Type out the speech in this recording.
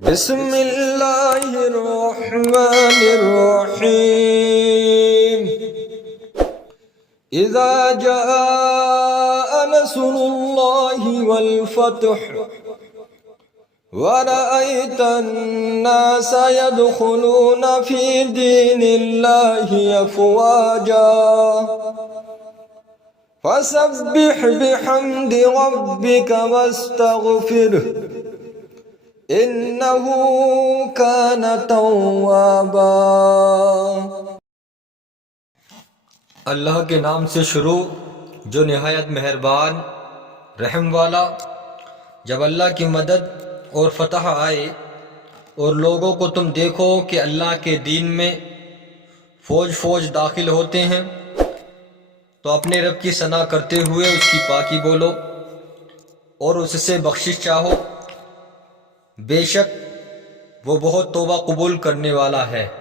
बिस्मिल्लाहिर्रहमानिर्रहीम। इज़ा जाअ नस्रुल्लाहि वल फ़त्ह वरअयतन्नास यदखुलूना फ़ी दीनिल्लाहि अफ़वाजा फसब्बिह बिहम्दि रब्बिका वस्तग़फिरह इन्नहु कान तव्वाबा। अल्लाह के नाम से शुरू जो निहायत मेहरबान रहम वाला। जब अल्लाह की मदद और फतह आए और लोगों को तुम देखो कि अल्लाह के दीन में फौज फौज दाखिल होते हैं, तो अपने रब की सना करते हुए उसकी पाकी बोलो और उससे बख्शिश चाहो। बेशक वो बहुत तौबा कबूल करने वाला है।